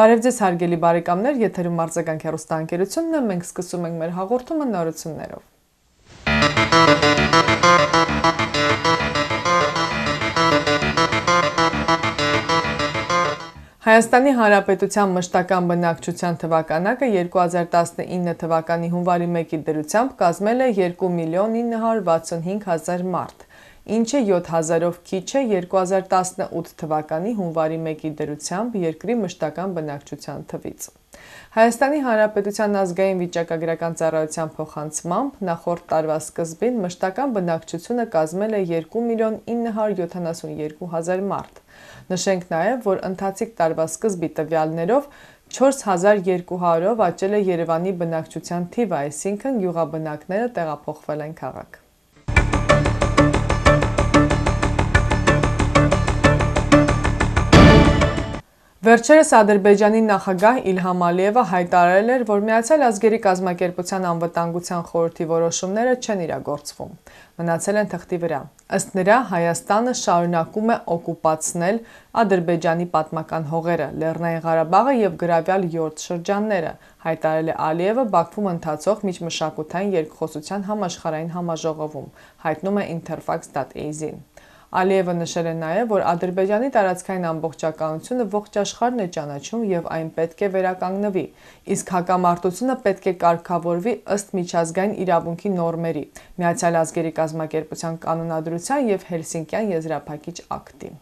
Բարև ձեզ հարգելի բարեկամներ, եթերում Ardzagang հեռուստաընկերությունն է, մենք սկսում ենք մեր հաղորդումը նորություններով։ Հայաստանի Հանրապետության մշտական բնակչության թվականակը 2019 թվականի հունվարի 1-ի դրությամբ կազմել է 2.965.000 մարդ, ինչը 7,000-ով քիչ է 2018 թվականի հունվարի 1-ի դրությամբ երկրի մշտական բնակչության թվից։ Հայաստանի Հանրապետության ազգային վիճակագրական ծառայության փոխանցմամբ նախորդ տարվա սկզբին մշտական բնակչությունը կազմել է 2.972.000 մարդ։ Նշենք նաև, որ ընթացիկ տարվա սկզբի տվյալներով 4,200-ով աճել է Երևանի բնակչության թիվը, այսինքն գյուղաբնակները տեղափոխվել են քաղաք։ Վերջերս Ադրբեջանի նախագահ Իլհամ Ալիևը հայտարարել էր, որ Միացյալ Ազգերի կազմակերպության անվտանգության խորհրդի որոշումները չեն իրագործվում, մնացել են թղթի վրա։ Ըստ նրա, Հայաստանը շարունակում է օկուպացնել Ադրբեջանի պատմական հողերը, Լեռնային Ղարաբաղը եւ գրավյալ 7 շրջանները, հայտարարել է Ալիևը Բաքվում ընթացող միջմշակութային երկխոսության համաշխարհային համաժողովում, հայտնում է Interfax.az-ին։ Ալիևը նշել է նաև, որ Ադրբեջանի տարածքային ամբողջականությունը ողջ աշխարհն է ճանաչում եւ այն պետք է վերականգնվի, իսկ հակամարտությունը պետք է կարգավորվի ըստ միջազգային իրավունքի նորմերի, Միացյալ Ազգերի կազմակերպության կանոնադրության եւ Հելսինկյան եզրափակիչ ակտի։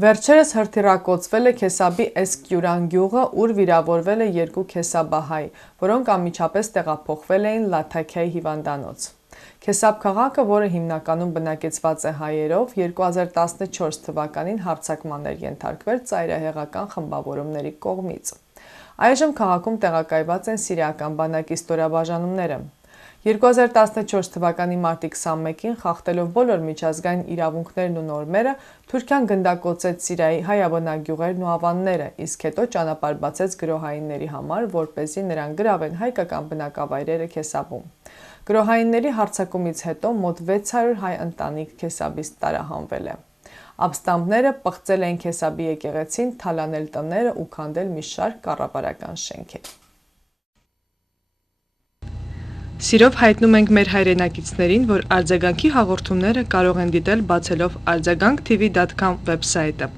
Վերջերս հրթիռակոծվել է Քեսաբի Էսկյուրան գյուղը, ուր վիրավորվել է 2 քեսաբահայ, որոնք անմիջապես տեղափոխվել էին Լաթաքիայի հիվանդանոց։ Քեսաբ քաղաքը, որը հիմնականում բնակեցված է հայերով, 2014 թվականին հարձակման էր ենթարկվել ծայրահեղական խմբավորումների կողմից։ Այժմ քաղաքում տեղակայված են սիրիական բանակի ստորաբաժանումները։ 2014 թվականի մարտի 21-ին խախտելով բոլոր միջազգային իրավունքներն ու նորմերը, Թուրքիան գնդակոծեց Սիրիայի հայաբնակ գյուղերն ու ավանները, իսկ հետո ճանապարհ բացեց գրոհայինների համար, որպեսզի նրան գրավեն հայկական բնակավայրերը Քեսաբում։ Գրոհայինների հարձակումից հետո մոտ 600 հայ ընտանիք Քեսաբից տարահանվել է։ Ապստամբները պղծել էին Քեսաբի եկեղեցին, թալանել տները ու քանդել մի շարք կառավարական շենքեր։ Սիրով հայտնում ենք մեր հայրենակիցներին, որ արձագանքի հաղորդումները կարող են դիտել բացելով ardzagang.tv.com վեբսայթը։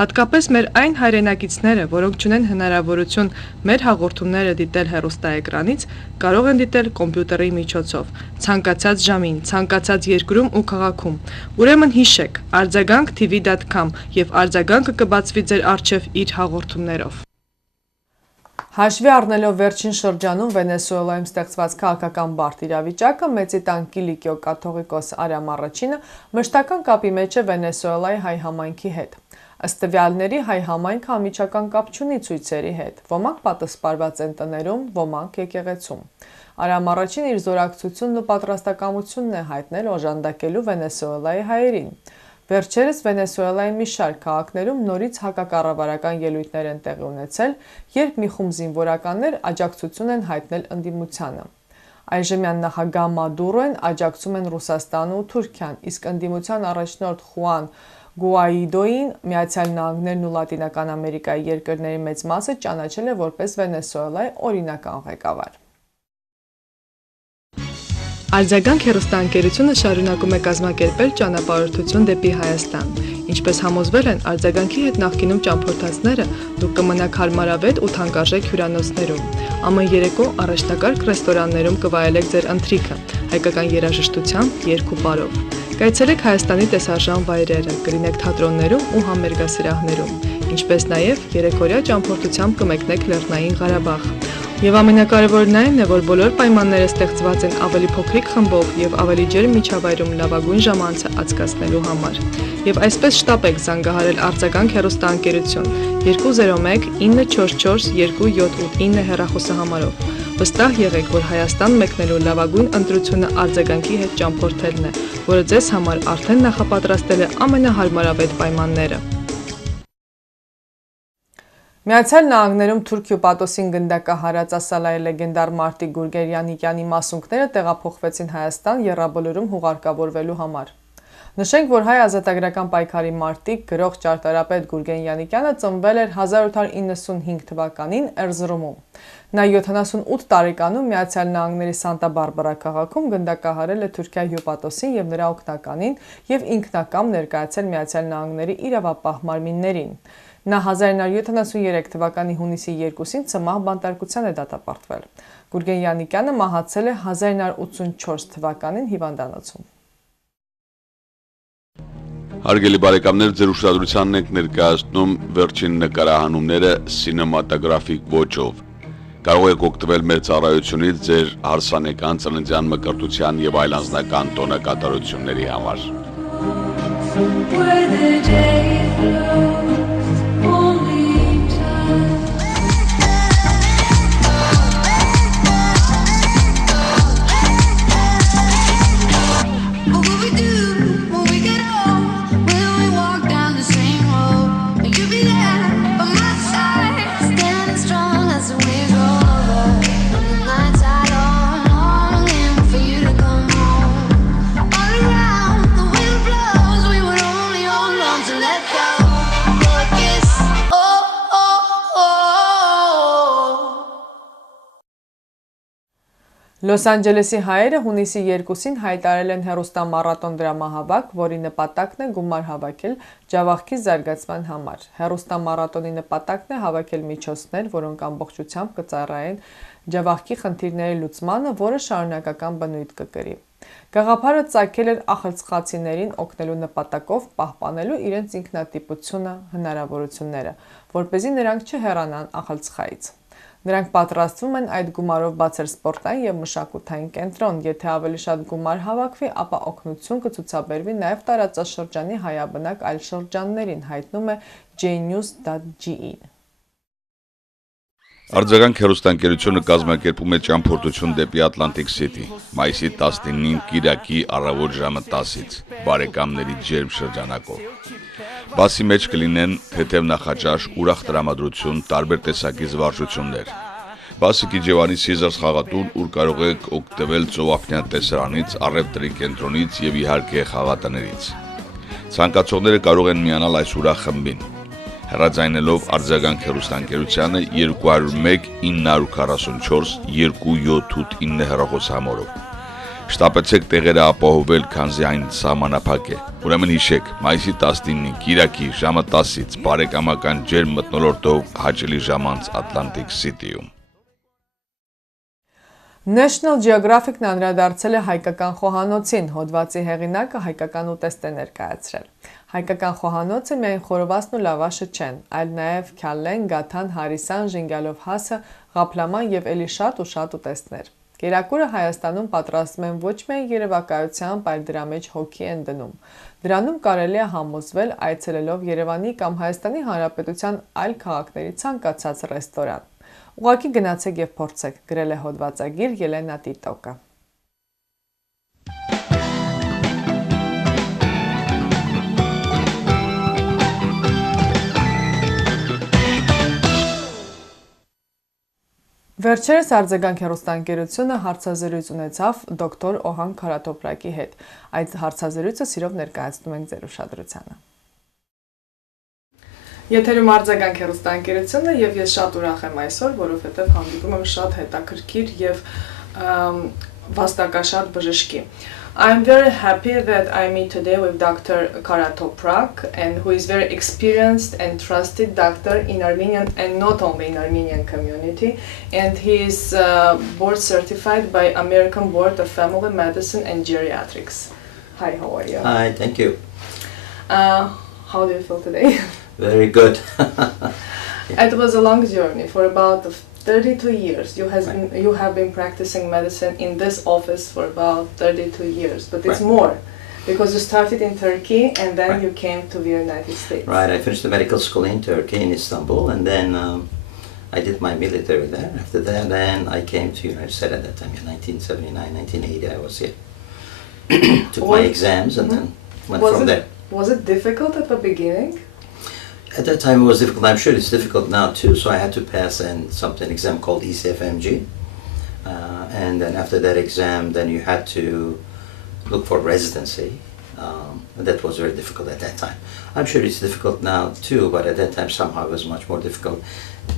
Հատկապես մեր այն հայրենակիցները, որոնք չունեն հնարավորություն մեր հաղորդումները դիտել հեռուստաէկրանից, կարող են դիտել կոմպյուտերի միջոցով, ցանկացած ժամին, ցանկացած երկրում ու քաղաքում։ Ուրեմն հիշեք ardzagang.tv.com եւ Ardzagang-ը կբացվի ձեր առջև իր հաղորդումներով։ Հաշվի առնելով վերջին շրջանում Վենեսուելայում ստեղծված քաղաքական բարդ իրավիճակը, Մեծի տան Կիլիկիո կաթողիկոս Արամ Առաջինը մշտական կապի մեջ է Վենեսուելայի հայ համայնքի հետ։ Ըստ տվյալների, հայ համայնքը անմիջական կապ չունի ցույցերի հետ, ոմանք պատասպարված են տներում, ոմանք եկեղեցում։ Արամ Առաջինը իր զորակցությունն ու պատրաստակամությունն է հայտնել օժանդակելու Վենեսուելայի հայերին։ Վերջերս Վենեսուելայի մի շարք քաղաքներում նորից հակակառավարական ելույթներ են տեղի ունեցել, երբ մի խումբ զինվորականներ աջակցություն են հայտնել ընդդիմությանը։ Այժմյան նախագահ Մադուրոն աջակցում են Ռուսաստանը ու Թուրքիան, իսկ ընդդիմության առաջնորդ Խուան Գուայդոին Միացյալ Նահանգներն ու Լատինական Ամերիկայի երկրների մեծ մասը ճանաչել է որպես Վենեսուելայի օրինական ղեկավար։ Ardzagang հեռուստաընկերությունը շարունակում է կազմակերպել ճանապարհորդություն դեպի Հայաստան։ Ինչպես համոզվել են արձագանքի հետ նախկինում ճամփորդածները, դուք կմնաք հարմարավետ ու թանկարժեք հյուրանոցներում։ Ամեն երեկո առաջնակարգ ռեստորաններում կվայելեք ձեր ընթրիքը, հայկական երաժշտությամբ, երգ ու պարով։ Կայցելեք Հայաստանի տեսարժան վայրերը, կլինեք թատրոններում ու համերգասրահներում, ինչպես նաև երեկօրյա ճամփորդությամբ կմեկնեք Լեռնային Ղարաբաղ։ Եվ ամենակարևորն այն է, որ բոլոր պայմանները ստեղծված են ավելի փոքրիկ խմբով եւ ավելի ջերմ միջավայրում լավագույն ժամանցը անցկացնելու համար։ Եվ այսպես շտապեք զանգահարել Ardzagang հեռուստաընկերություն 201 944 279 հեռախոսահամարով։ Վստահ եղեք, որ Հայաստան մեկնելու լավագույն ընտրությունը Ardzagang-ի հետ ճամփորդելն է, որը ձեզ համար արդեն նախապատրաստել է ամենահարմարավետ պայմանները։ Միացյալ Նահանգներում Թուրքիու Պատոսին գնդակահարած ասալայի լեգենդար մարտի Գուրգեն Յանիկյանի մասունքները տեղափոխվեցին Հայաստան եռաբոլորում հուղարկավորվելու համար։ Նշենք, որ հայ ազատագրական պայքարի մարտիկ գրող ճարտարապետ Գուրգեն Յանիկյանը ծնվել էր 1895 թվականին Էրզրումում։ Նա 78 տարեկանում Միացյալ Նահանգների Սանտա Բարբարա քաղաքում գնդակահարել է Թուրքիայի հյուպատոսին եւ նրա օգնականին եւ ինքնակամ ներկայացել Միացյալ Նահանգների իրավապահ մարմիններին։ Նա 1973 թվականի հունիսի 2-ին ցմահ բանտարկության է դատապարտվել։ Գուրգեն Յանիկյանը մահացել է 1984 թվականին հիվանդանոցում։ Հարգելի բարեկամներ, ձեր ուշադրությանն ենք ներկայացնում վերջին նկարահանումները սինեմատոգրաֆիկ ոճով։ Կարող եք օգտվել մեր ծառայությունից ձեր հարսանեկան ծննդյան մկրտության եւ այլ անձնական տոնակատարությունների համար։ Լոս Անջելեսի հայերը հունիսի 2-ին հայտարարել են հեռուստամարաթոն դրամահավաք, որի նպատակն է գումար հավաքել ջավախքի զարգացման համար։ Հեռուստամարաթոնի նպատակն է հավաքել միջոցներ, որոնք ամբողջությամբ կծառայեն ջավախքի խնդիրների լուծմանը, որը շարունակական բնույթ կկրի։ Գաղափարը ծագել էր ախալցխացիներին օգնելու նպատակով պահպանելու իրենց ինքնատիպությունը, հնարավորությունները, որպեսզի նրանք չհեռանան ախալցխայից։ Նրանք պատրաստվում են այդ գումարով բացել սպորտային եւ մշակութային կենտրոն, եթե ավելի շատ գումար հավաքվի, ապա օգնություն կցուցաբերվի նաեւ տարածաշրջանի հայաբնակ այլ շրջաններին, հայտնում է jnews.ge-ն։ Ardzagang հեռուստաընկերությունը կազմակերպում է ճամփորդություն դեպի Atlantic City, մայիսի 19-ին Կիրակի առավոտ ժամը 10-ից, բարեկամների ջերմ շրջանակով։ Բասի մեջ կլինեն թեթև նախաճաշ, ուրախ տրամադրություն, տարբեր տեսակի զվարճություններ։ Բասը Կիջևանի Սիզարս խաղատուն, ուր կարող եք օգտվել ծովափնյա տեսարանից, առևտրի կենտրոնից եւ իհարկե խաղատներից։ Ցանկացողները կարող են միանալ այս ուրախ խմբին։ Հեռարձայնելով Ardzagang հեռուստաընկերությանը 201 944 279 հեռախոսահամարով։ Շտապեցեք տեղերը ապահովել, քանզի այն սահմանափակ է։ Ուրեմն հիշեք, մայիսի 19-ին Կիրակի ժամը 10-ից բարեկամական ջերմ մթնոլորտով հաճելի ժամանց Atlantic City-ում։ National Geographic-ն անդրադարձել է հայկական խոհանոցին, հոդվածի հեղինակը հայկական ուտեստ է ներկայացրել։ Հայկական խոհանոցը միայն խորովածն ու լավաշը չեն, այլ նաև քյալեն, գաթան, հարիսան, ժինգալով հասը, ղափլաման եւ էլի շատ ու շատ ուտեստներ։ Կերակուրը Հայաստանում պատրաստում են ոչ միայն երևակայությամբ, այլ դրա մեջ հոգի են դնում։ Դրանում կարելի է համոզվել այցելելով Երևանի կամ Հայաստանի Հանրապետության այլ քաղաքների ցանկացած ռեստորան։ Ուղղակի գնացեք եւ փորձեք, գրել է հոդվածագիր Ելենա Տիտոկը։ Վերջերս Ardzagang հեռուստաընկերությունը հարցազրույց ունեցավ դոկտոր Ohan Karatoprakի հետ։ Այդ հարցազրույցը սիրով ներկայացնում ենք ձեր ուշադրությանը։ Եթերում Ardzagang հեռուստաընկերությունը եւ ես շատ ուրախ եմ այսօր, որովհետեւ հանդիպում եմ շատ հետաքրքիր եւ վաստակաշատ բժշկի։ I'm very happy that I meet today with Dr. Karatoprak, and who is very experienced and trusted doctor in Armenian and not only in Armenian community, and he is board certified by American Board of Family Medicine and Geriatrics. Hi, how are you? Hi, thank you. How do you feel today? Very good. It was a long journey for about 32 years. You have been practicing medicine in this office for about 32 years, but it's more because you started in Turkey and then you came to the United States. Right, I finished the medical school in Turkey, in Istanbul, and then I did my military there. After that, then I came to United States at that time, in 1979, 1980, I was here. Took my exams and then went from there. Was it difficult at the beginning? At that time it was difficult. I'm sure it's difficult now too, so I had to pass an exam called ECFMG. And then after that exam, then you had to look for residency. And that was very difficult at that time. I'm sure it's difficult now too, but at that time somehow it was much more difficult.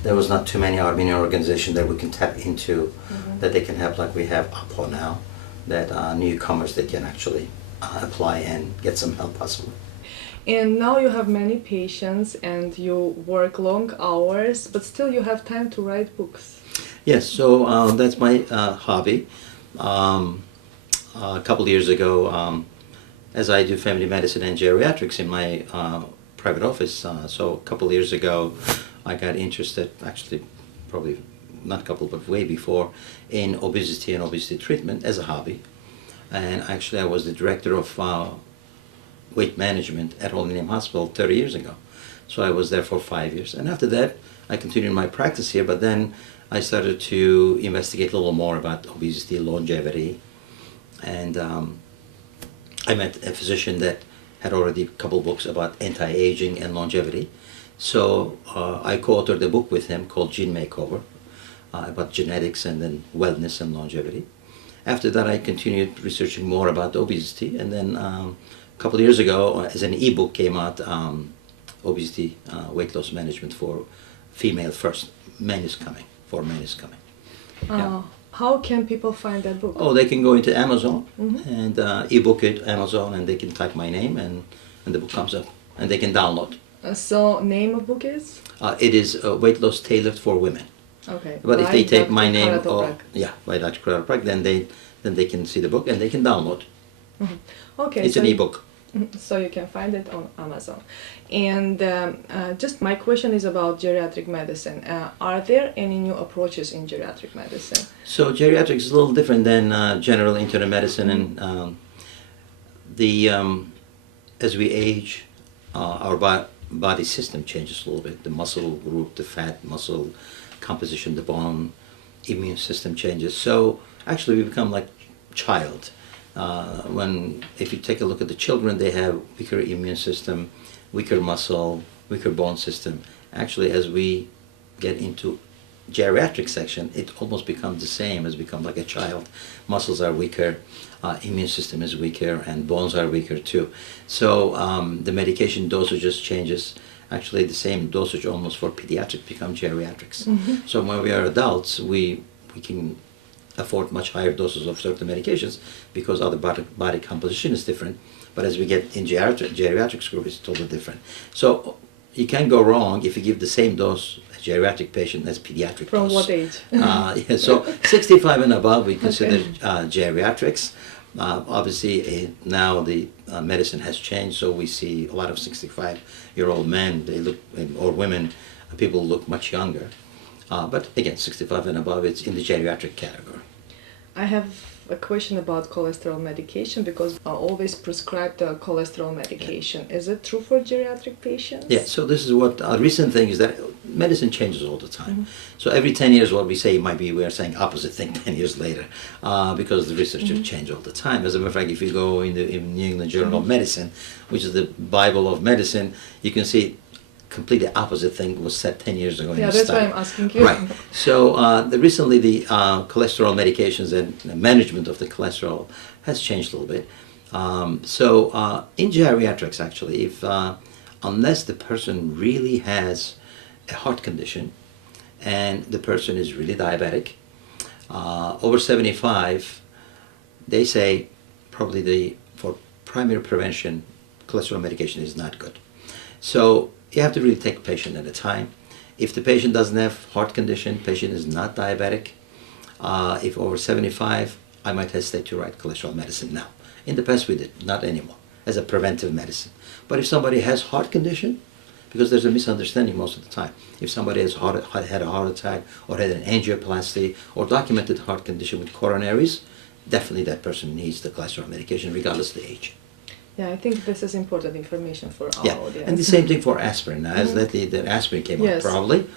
There was not too many Armenian organizations that we can tap into, that they can help like we have APO now, that newcomers, they can actually apply and get some help possibly. And now you have many patients and you work long hours, but still you have time to write books. Yes, so that's my hobby. A couple of years ago, as I do family medicine and geriatrics in my private office, so a couple of years ago I got interested, actually probably not a couple but way before, in obesity and obesity treatment as a hobby. And actually I was the director of weight management at Ohan Hospital 30 years ago. So I was there for 5 years. And after that, I continued my practice here, but then I started to investigate a little more about obesity, longevity. And I met a physician that had already a couple books about anti-aging and longevity. So I co-authored a book with him called Gene Makeover about genetics and then wellness and longevity. After that, I continued researching more about obesity, and then a couple of years ago, as an ebook came out, obesity weight loss management for female first. Men is coming. How can people find that book? Oh, they can go into Amazon and ebook it Amazon, and they can type my name, and the book comes up, and they can download. So name of book is? It is Weight Loss Tailored for Women. Okay. But if they take my name, by Dr. Karatoprak, then they can see the book and they can download. Okay. It's an ebook. So you can find it on Amazon. And just my question is about geriatric medicine. Are there any new approaches in geriatric medicine? So geriatrics is a little different than general internal medicine, and as we age, our body system changes a little bit. The muscle group, the fat muscle composition, the bone, immune system changes. So actually we become like child. If you take a look at the children, they have weaker immune system, weaker muscle, weaker bone system. Actually, as we get into geriatric section, it almost becomes the same as become like a child. Muscles are weaker, immune system is weaker, and bones are weaker too. So the medication dosage just changes. Actually, the same dosage almost for pediatrics become geriatrics. So when we are adults, we can afford much higher doses of certain medications because other body composition is different. But as we get in geriatrics group, it's totally different. So you can't go wrong if you give the same dose a geriatric patient as pediatric From dose. what age? So 65 and above, we consider geriatrics. Obviously, now the medicine has changed, so we see a lot of 65-year-old men, they look, or women, people look much younger. But again, 65 and above, it's in the geriatric category. I have a question about cholesterol medication because I always prescribe the cholesterol medication. Is it true for geriatric patients? Yeah, so this is what a recent thing is that medicine changes all the time. So every 10 years what we say might be, we are saying opposite thing 10 years later because the research change all the time. As a matter of fact, if you go in the New England Journal of Medicine, which is the Bible of medicine, you can see completely opposite thing was said 10 years ago in the that's study. why I'm asking you. Right. So recently the cholesterol medications and the management of the cholesterol has changed a little bit. In geriatrics, actually, unless the person really has a heart condition and the person is really diabetic, over 75, they say probably for primary prevention, cholesterol medication is not good. So you have to really take a patient at a time. If the patient doesn't have heart condition, patient is not diabetic, if over 75, I might hesitate to write cholesterol medicine now. In the past we did, not anymore, as a preventive medicine. But if somebody has heart condition, because there's a misunderstanding most of the time. If somebody has had a heart attack or had an angioplasty or documented heart condition with coronaries, definitely that person needs the cholesterol medication regardless of the age. Yeah, I think this is important information for our audience. And the same thing for aspirin. Now, as lately the aspirin came out, probably.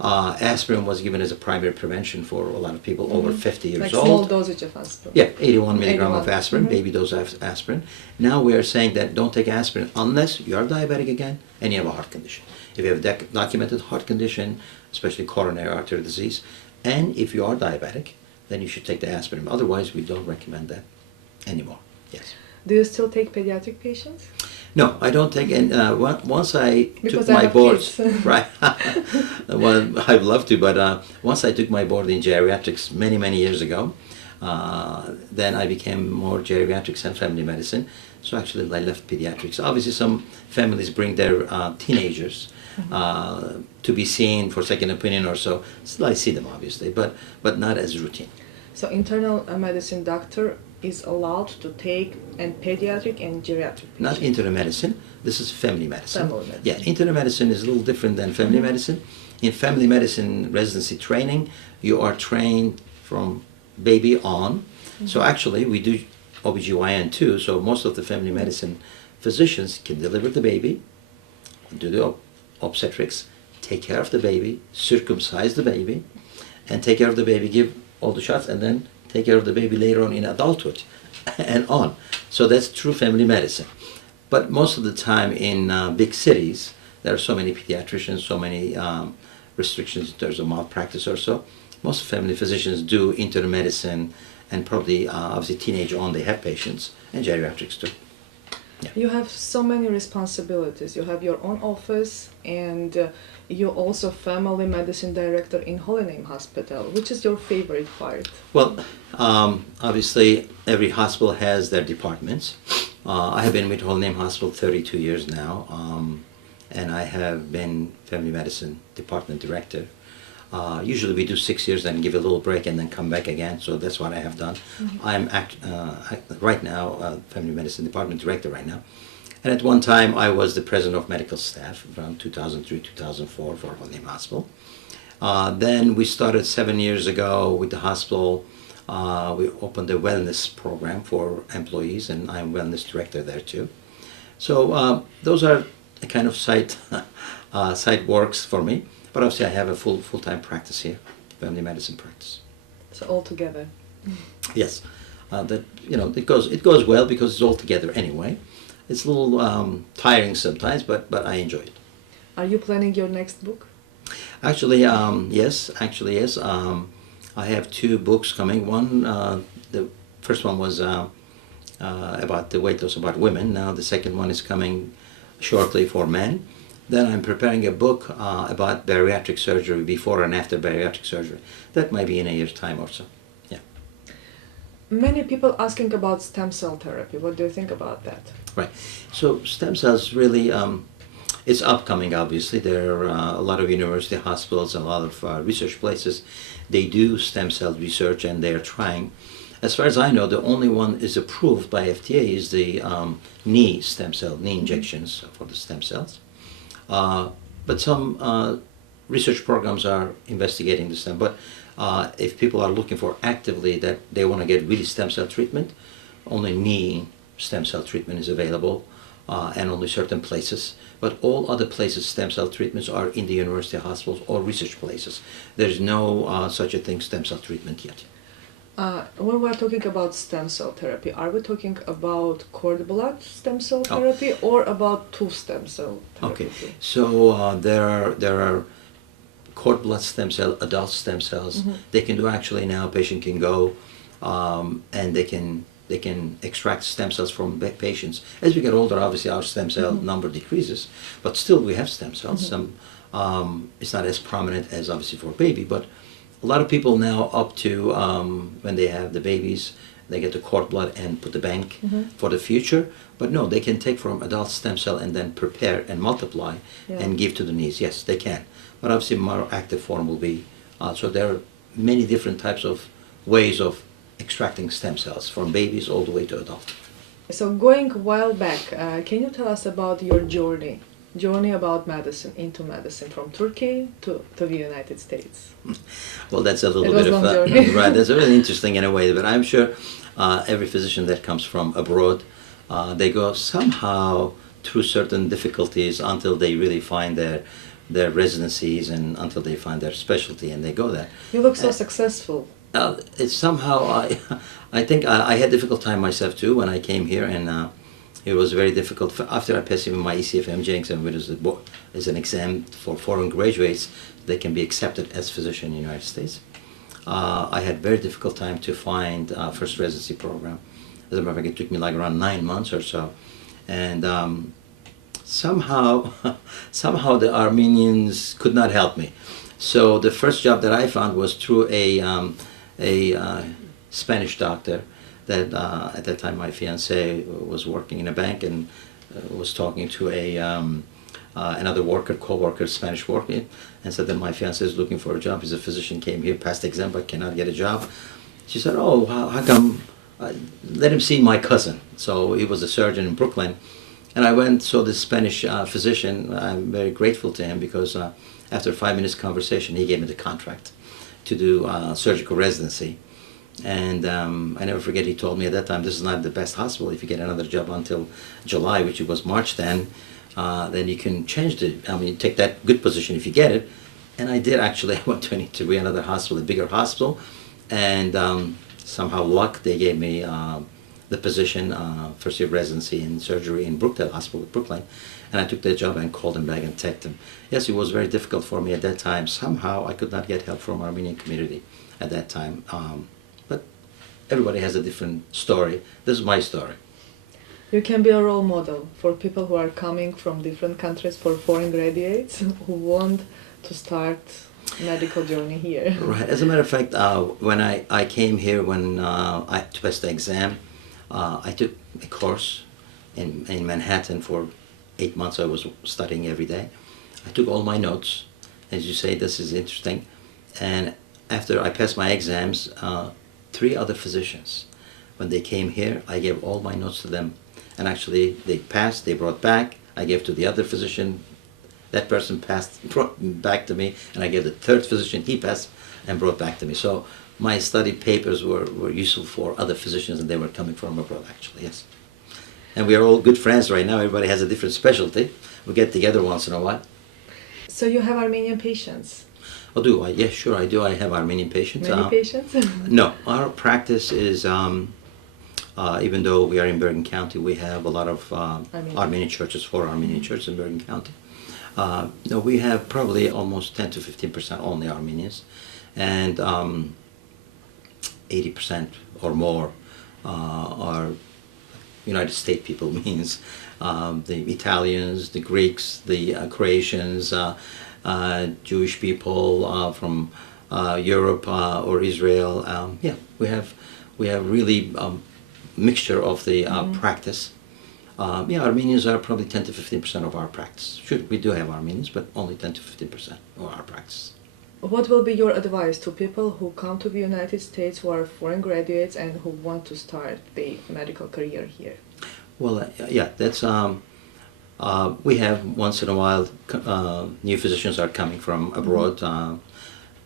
Aspirin was given as a primary prevention for a lot of people over 50 years old. Small dosage of aspirin. Yeah, 81 milligram of aspirin, baby dose of aspirin. Now we are saying that don't take aspirin unless you are diabetic again and you have a heart condition. If you have a documented heart condition, especially coronary artery disease, and if you are diabetic, then you should take the aspirin. Otherwise, we don't recommend that anymore. Yes. Do you still take pediatric patients? No, I don't take. And once I because took my boards, right? Well, I'd love to, but once I took my board in geriatrics many years ago, then I became more geriatrics and family medicine. So actually, I left pediatrics. Obviously, some families bring their teenagers to be seen for second opinion or so. Still, I see them obviously, but not as routine. So internal medicine doctor is allowed to take and pediatric and geriatric patients. Not internal medicine. This is family medicine. Family medicine. Yeah, internal medicine is a little different than family medicine. In family medicine residency training, you are trained from baby on. So actually, we do OBGYN too. So most of the family medicine physicians can deliver the baby, do the obstetrics, take care of the baby, circumcise the baby, and take care of the baby, give all the shots, and then take care of the baby later on in adulthood and on. So that's true family medicine. But most of the time in big cities, there are so many pediatricians, so many restrictions in terms of malpractice or so. Most family physicians do internal medicine and probably, obviously, teenage on, they have patients, and geriatrics too. Yeah. You have so many responsibilities. You have your own office, and you're also family medicine director in Holy Name Hospital. Which is your favorite part? Well, obviously, every hospital has their departments. I have been with Holy Name Hospital 32 years now, and I have been family medicine department director. Usually we do 6 years and give a little break and then come back again, so that's what I have done. I'm right now family medicine department director right now. And at one time I was the president of medical staff around 2003-2004 for Holy Name Hospital. Then we started 7 years ago with the hospital. We opened a wellness program for employees, and I'm wellness director there too. So those are the kind of side works for me. But obviously, I have a full-time practice here, family medicine practice. So all together. Yes, it goes well because it's all together anyway. It's a little tiring sometimes, but I enjoy it. Are you planning your next book? Actually, yes. I have 2 books coming. One, the first one was about the weight loss about women. Now the second one is coming shortly for men. Then I'm preparing a book about bariatric surgery, before and after bariatric surgery. That might be in a year's time or so. Yeah. Many people asking about stem cell therapy. What do you think about that? Right. So stem cells really, it's upcoming obviously. There are a lot of university hospitals and a lot of research places. They do stem cell research and they're trying. As far as I know, the only one is approved by FDA is the knee injections for the stem cells. But some research programs are investigating the stem. But if people are looking for actively that they want to get really stem cell treatment, only knee stem cell treatment is available and only certain places. But all other places, stem cell treatments are in the university hospitals or research places. There's no such a thing, stem cell treatment yet. When we're talking about stem cell therapy, are we talking about cord blood stem cell therapy or about tooth stem cell therapy? Okay, so there are cord blood stem cell, adult stem cells. They can do actually now. A patient can go and they can extract stem cells from patients. As we get older, obviously our stem cell number decreases, but still we have stem cells. Some it's not as prominent as obviously for a baby, but a lot of people now up to when they have the babies they get the cord blood and put the bank for the future. But no, they can take from adult stem cell and then prepare and multiply and give to the knees. Yes, they can. But obviously more active form will be, so there are many different types of ways of extracting stem cells from babies all the way to adult. So going a while back, can you tell us about your journey about medicine, into medicine, from Turkey to the United States? Well, that's a little bit of right. That's really interesting in a way, but I'm sure every physician that comes from abroad, they go somehow through certain difficulties until they really find their residencies and until they find their specialty and they go there. You look so successful. It's somehow I think I had a difficult time myself too when I came here, and it was very difficult. After I passed even my ECFMJ exam, which is an exam for foreign graduates, they can be accepted as physician in the United States. I had very difficult time to find first residency program. As a matter of fact, it took me like around 9 months or so, and somehow the Armenians could not help me. So the first job that I found was through a Spanish doctor that at that time my fiancée was working in a bank and was talking to another co-worker, Spanish worker, and said that my fiancé is looking for a job. He's a physician, came here, passed the exam, but cannot get a job. She said, "Oh, how come? Let him see my cousin." So he was a surgeon in Brooklyn, and I went saw this Spanish physician. I'm very grateful to him because after 5 minutes conversation, he gave me the contract to do surgical residency. And I never forget, he told me at that time, this is not the best hospital. If you get another job until July, which it was March then you can change take that good position if you get it. And I did actually. I went to an interview, another hospital, a bigger hospital, and somehow luck, they gave me the position, first year residency in surgery in Brookdale Hospital in Brooklyn. And I took that job and called him back and texted him. Yes, it was very difficult for me at that time. Somehow I could not get help from Armenian community at that time. But everybody has a different story. This is my story. You can be a role model for people who are coming from different countries, for foreign graduates who want to start medical journey here. Right. As a matter of fact, when I came here, when I passed the exam, I took a course in Manhattan for 8 months. I was studying every day. I took all my notes. As you say, this is interesting. And after I passed my exams, 3 other physicians, when they came here, I gave all my notes to them. And actually, they passed, they brought back. I gave to the other physician. That person passed, brought back to me. And I gave the 3rd physician, he passed and brought back to me. So my study papers were useful for other physicians, and they were coming from abroad, actually, yes. And we are all good friends right now. Everybody has a different specialty. We get together once in a while. So you have Armenian patients? Oh, do I? Yes, sure, I do. I have Armenian patients. Many patients? No, our practice is, even though we are in Bergen County, we have a lot of Armenian churches, 4 Armenian churches in Bergen County. No, we have probably almost 10 to 15% only Armenians, and 80% or more are United States people, means the Italians, the Greeks, the Croatians, Jewish people from Europe or Israel. Yeah, we have really mixture of the practice. Yeah, Armenians are probably 10 to 15% of our practice. Sure, we do have Armenians, but only 10 to 15% of our practice. What will be your advice to people who come to the United States, who are foreign graduates and who want to start the medical career here? Well, yeah, that's we have once in a while new physicians are coming from abroad.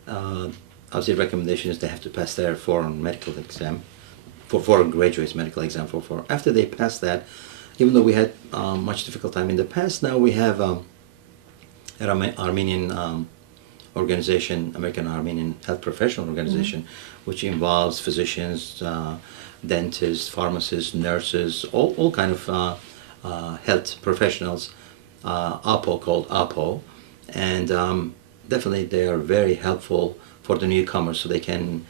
Obviously, recommendation is they have to pass their foreign medical exam, for foreign graduates medical exam for. After they pass that, even though we had much difficult time in the past, now we have an Armenian organization, American Armenian Health Professional Organization, which involves physicians, dentists, pharmacists, nurses, all kind of health professionals, APO, called APO, and definitely they are very helpful for the newcomers, so they can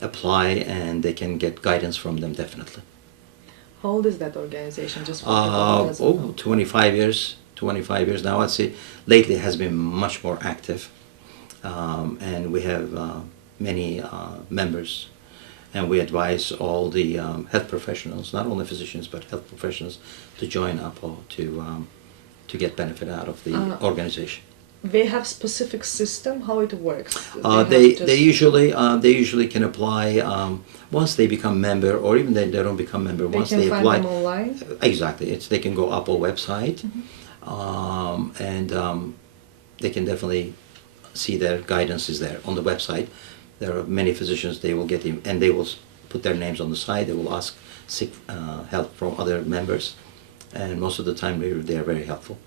apply and they can get guidance from them, definitely. How old is that organization? Just for people who doesn't know. 25 years. 25 years now. I'd say lately it has been much more active, and we have many members. and we advise all the health professionals, not only physicians but health professionals, to join APO to get benefit out of the organization. They have specific system how it works. They usually can apply once they become member, or even they don't become member. Once they apply, them online. Exactly, they can go APO website, and they can definitely see their guidance is there on the website. There are many physicians. They will get him, and they will put their names on the site. They will seek help from other members, and most of the time they are very helpful.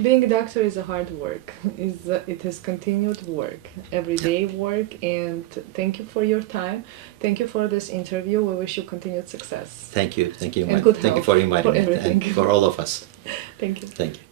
Being a doctor is a hard work. It is continued work, everyday work, and thank you for your time. Thank you for this interview. We wish you continued success. Thank you, and good thank you for inviting me, everything. and for all of us. Thank you. Thank you.